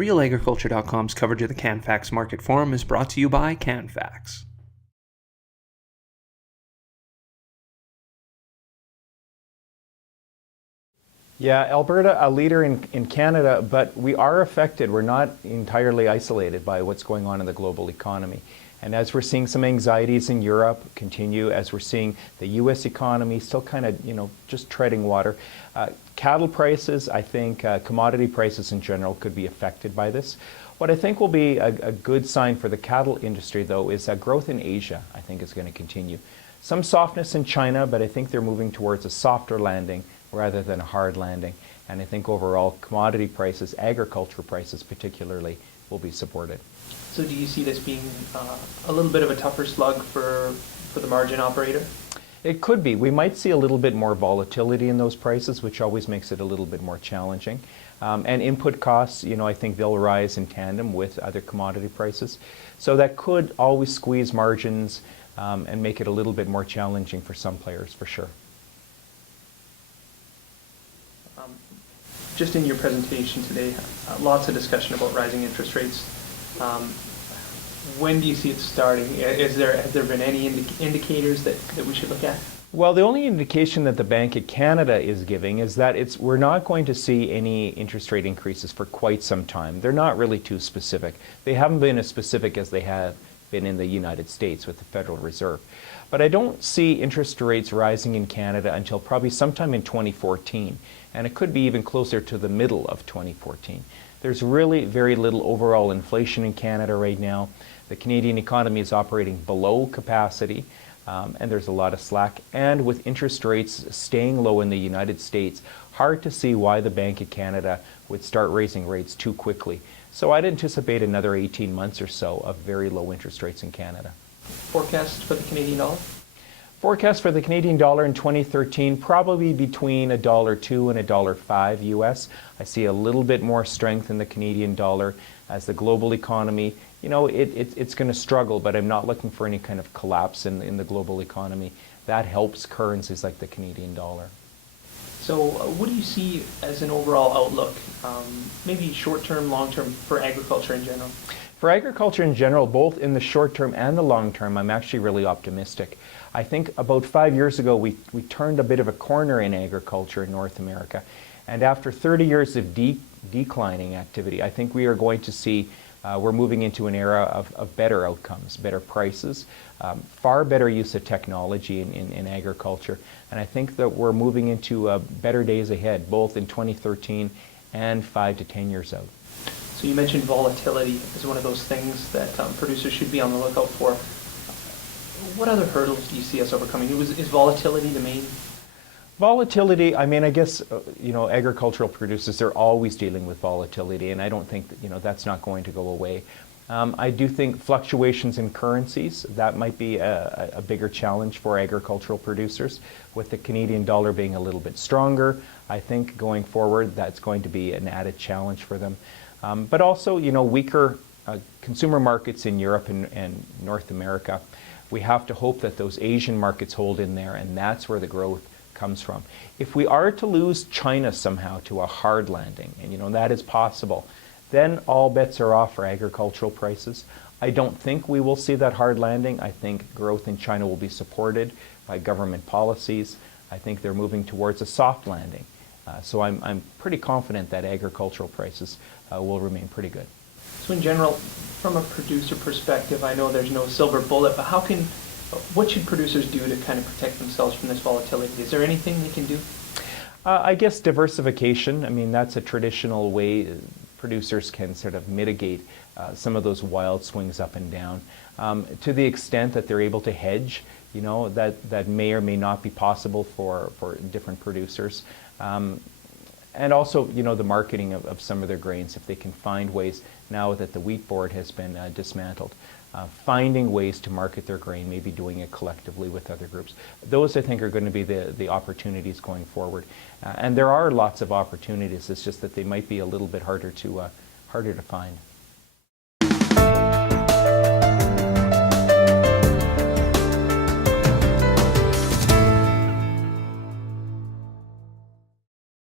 RealAgriculture.com's coverage of the CanFax Market Forum is brought to you by CanFax. Yeah, Alberta, a leader in Canada, but we are affected. We're not entirely isolated by what's going on in the global economy. And as we're seeing some anxieties in Europe continue, as we're seeing the U.S. economy still kind of, just treading water, cattle prices, I think commodity prices in general could be affected by this. What I think will be a good sign for the cattle industry, though, is that growth in Asia, I think, is going to continue. Some softness in China, but I think they're moving towards a softer landing rather than a hard landing. And I think overall commodity prices, agriculture prices particularly, will be supported. So do you see this being a little bit of a tougher slug for the margin operator? It could be. We might see a little bit more volatility in those prices, which always makes it a little bit more challenging. And input costs, I think they'll rise in tandem with other commodity prices. So that could always squeeze margins and make it a little bit more challenging for some players, for sure. Just in your presentation today, lots of discussion about rising interest rates. When do you see it starting? Have there been any indicators that we should look at? Well, the only indication that the Bank of Canada is giving is that we're not going to see any interest rate increases for quite some time. They're not really too specific. They haven't been as specific as they have been in the United States with the Federal Reserve. But I don't see interest rates rising in Canada until probably sometime in 2014, and it could be even closer to the middle of 2014. There's really very little overall inflation in Canada right now. The Canadian economy is operating below capacity, and there's a lot of slack. And with interest rates staying low in the United States, hard to see why the Bank of Canada would start raising rates too quickly. So I'd anticipate another 18 months or so of very low interest rates in Canada. Forecast for the Canadian dollar? Forecast for the Canadian dollar in 2013, probably between $1.02 and $1.05 US. I see a little bit more strength in the Canadian dollar as the global economy, it's going to struggle, but I'm not looking for any kind of collapse in the global economy. That helps currencies like the Canadian dollar. So what do you see as an overall outlook, maybe short-term, long-term, for agriculture in general? For agriculture in general, both in the short term and the long term, I'm actually really optimistic. I think about 5 years ago, we turned a bit of a corner in agriculture in North America. And after 30 years of declining activity, I think we are going to see, we're moving into an era of better outcomes, better prices, far better use of technology in agriculture. And I think that we're moving into better days ahead, both in 2013 and 5 to 10 years out. So you mentioned volatility as one of those things that producers should be on the lookout for. What other hurdles do you see us overcoming? Is volatility the main? Volatility, I mean, I guess, agricultural producers, they're always dealing with volatility, and I don't think that, that's not going to go away. I do think fluctuations in currencies, that might be a bigger challenge for agricultural producers. With the Canadian dollar being a little bit stronger, I think going forward, that's going to be an added challenge for them. But also, weaker consumer markets in Europe and North America. We have to hope that those Asian markets hold in there, and that's where the growth comes from. If we are to lose China somehow to a hard landing, and that is possible, then all bets are off for agricultural prices. I don't think we will see that hard landing. I think growth in China will be supported by government policies. I think they're moving towards a soft landing. So I'm pretty confident that agricultural prices will remain pretty good. So in general, from a producer perspective, I know there's no silver bullet, but what should producers do to kind of protect themselves from this volatility? Is there anything they can do? I guess diversification. I mean, that's a traditional way producers can sort of mitigate some of those wild swings up and down. To the extent that they're able to hedge, that may or may not be possible for different producers. And also, the marketing of some of their grains, if they can find ways, now that the wheat board has been dismantled, finding ways to market their grain, maybe doing it collectively with other groups. Those, I think, are going to be the opportunities going forward. And there are lots of opportunities, it's just that they might be a little bit harder to find.